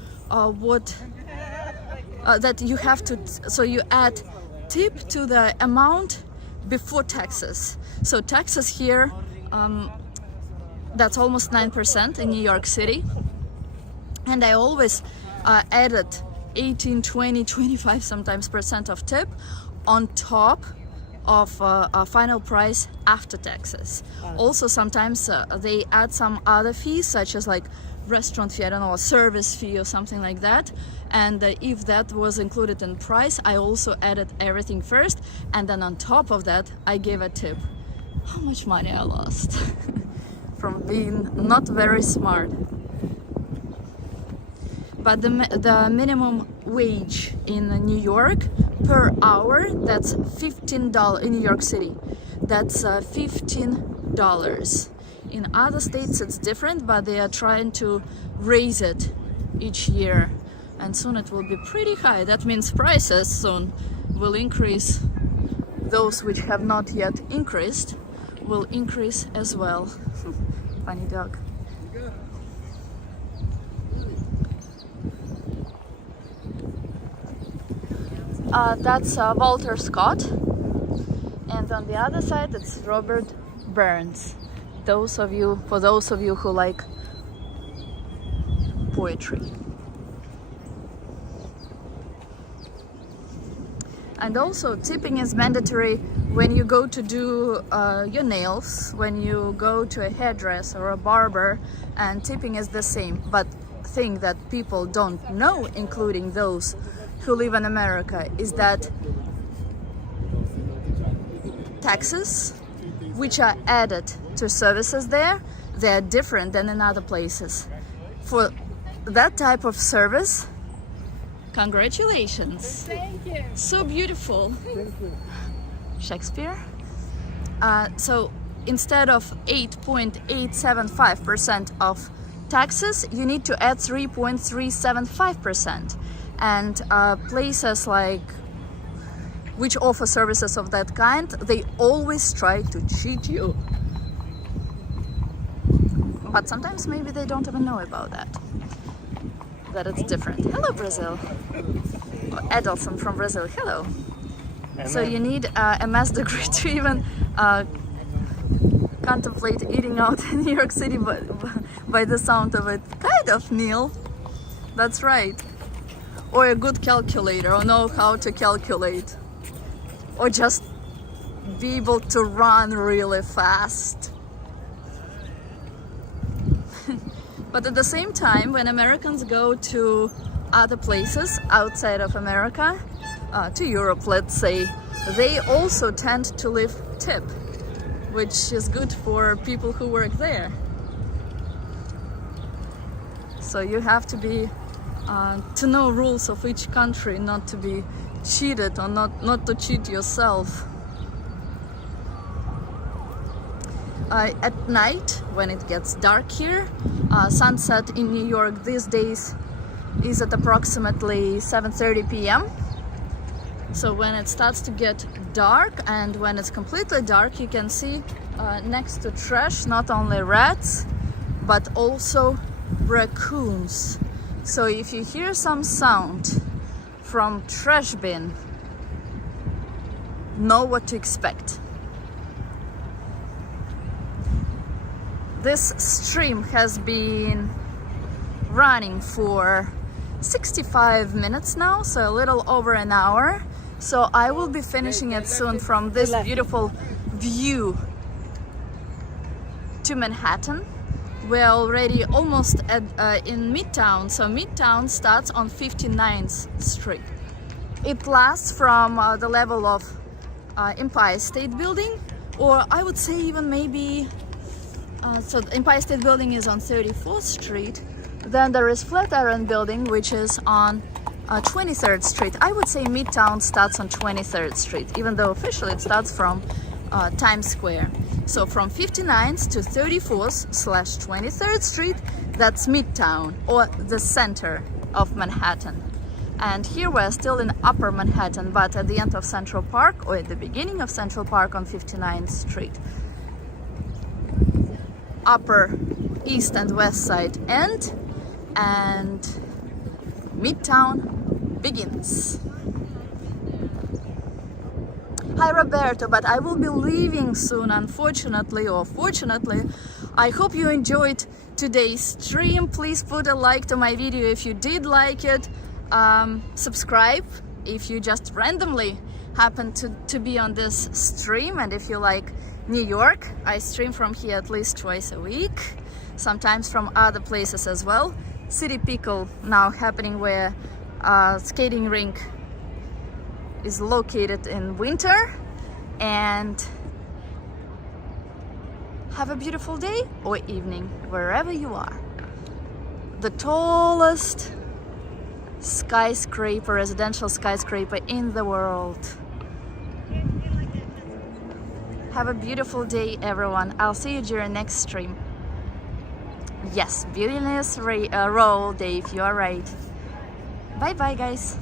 that you have to. So you add tip to the amount before taxes. So taxes here, that's almost 9% in New York City, and I always added 18, 20, 25 sometimes percent of tip on top of a final price after taxes. Also, sometimes they add some other fees, such as like restaurant fee, I don't know, a service fee or something like that. And if that was included in price, I also added everything first, and then on top of that, I gave a tip. How much money I lost from being not very smart. But the minimum wage in New York per hour, that's $15 in New York City. That's $15. In other states it's different, but they are trying to raise it each year, and soon it will be pretty high. That means prices soon will increase. Those which have not yet increased will increase as well. Funny dog. That's Walter Scott, and on the other side it's Robert Burns. For those of you who like poetry. And also, tipping is mandatory when you go to do your nails, when you go to a hairdresser or a barber, and tipping is the same. But thing that people don't know, including those who live in America, is that taxes which are added to services there, they are different than in other places. For that type of service, congratulations. Thank you. So beautiful. Thank you. Shakespeare. So instead of 8.875% of taxes, you need to add 3.375%. And places like which offer services of that kind, they always try to cheat you. But sometimes maybe they don't even know about that it's different. Hello, Brazil. Adelson from Brazil. Hello. So you need a master's degree to even contemplate eating out in New York City by the sound of it. Kind of, Neil. That's right. Or a good calculator, or know how to calculate. Or just be able to run really fast. But at the same time, when Americans go to other places outside of America, to Europe, let's say, they also tend to leave tip, which is good for people who work there. So you have to be to know rules of each country, not to be cheated, or not to cheat yourself. At night, when it gets dark here, sunset in New York these days is at approximately 7:30 p.m. So when it starts to get dark, and when it's completely dark, you can see next to trash not only rats but also raccoons. So if you hear some sound from trash bin, know what to expect. This stream has been running for 65 minutes now, so a little over an hour. So I will be finishing it soon from this beautiful view to Manhattan. We're already almost at in Midtown. So Midtown starts on 59th Street. It lasts from the level of Empire State Building, or I would say even maybe, so the Empire State Building is on 34th Street. Then there is Flatiron Building, which is on 23rd Street. I would say Midtown starts on 23rd Street, even though officially it starts from Times Square. So from 59th to 34th/23rd Street, that's Midtown, or the center of Manhattan. And here we're still in Upper Manhattan, but at the end of Central Park, or at the beginning of Central Park on 59th Street. Upper East and West Side end, and Midtown begins. Hi Roberto, but I will be leaving soon, unfortunately or fortunately. I hope you enjoyed today's stream. Please put a like to my video if you did like it. Subscribe if you just randomly happen to be on this stream, and if you like New York, I stream from here at least twice a week, sometimes from other places as well. City Pickle now happening, where skating rink is located in winter. And have a beautiful day or evening wherever you are. The tallest skyscraper, residential skyscraper in the world. Have a beautiful day, everyone. I'll see you during next stream. Yes, Billionaires Row, Dave, you are right. Bye bye, guys.